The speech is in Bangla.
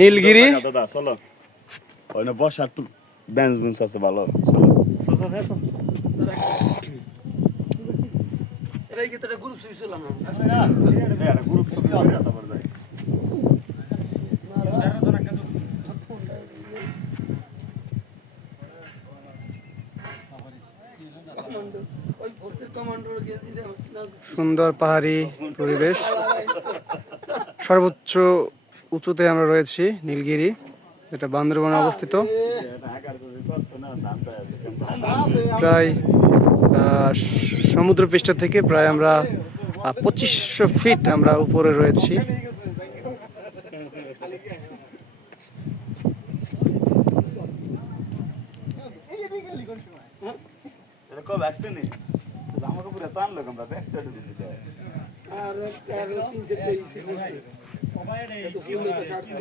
নীলগিরি? দাদা চলো। ওইখানে বসার একটু বেঞ্চ বেঞ্চ আছে ভালো চলো। গ্রুপ ছবি তারপর যাই ওই সুন্দর পাহাড়ি পরিবেশ। সর্বোচ্চ উঁচুতে আমরা রয়েছি, নীলগিরি, এটা বান্দরবানে অবস্থিত। প্রায় সমুদ্র পৃষ্ঠ থেকে প্রায় আমরা পঁচিশশো ফিট আমরা উপরে রয়েছি। আর よくよく調。